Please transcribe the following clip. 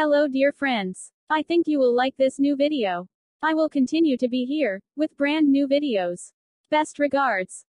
Hello dear friends. I think you will like this new video. I will continue to be here, with brand new videos. Best regards.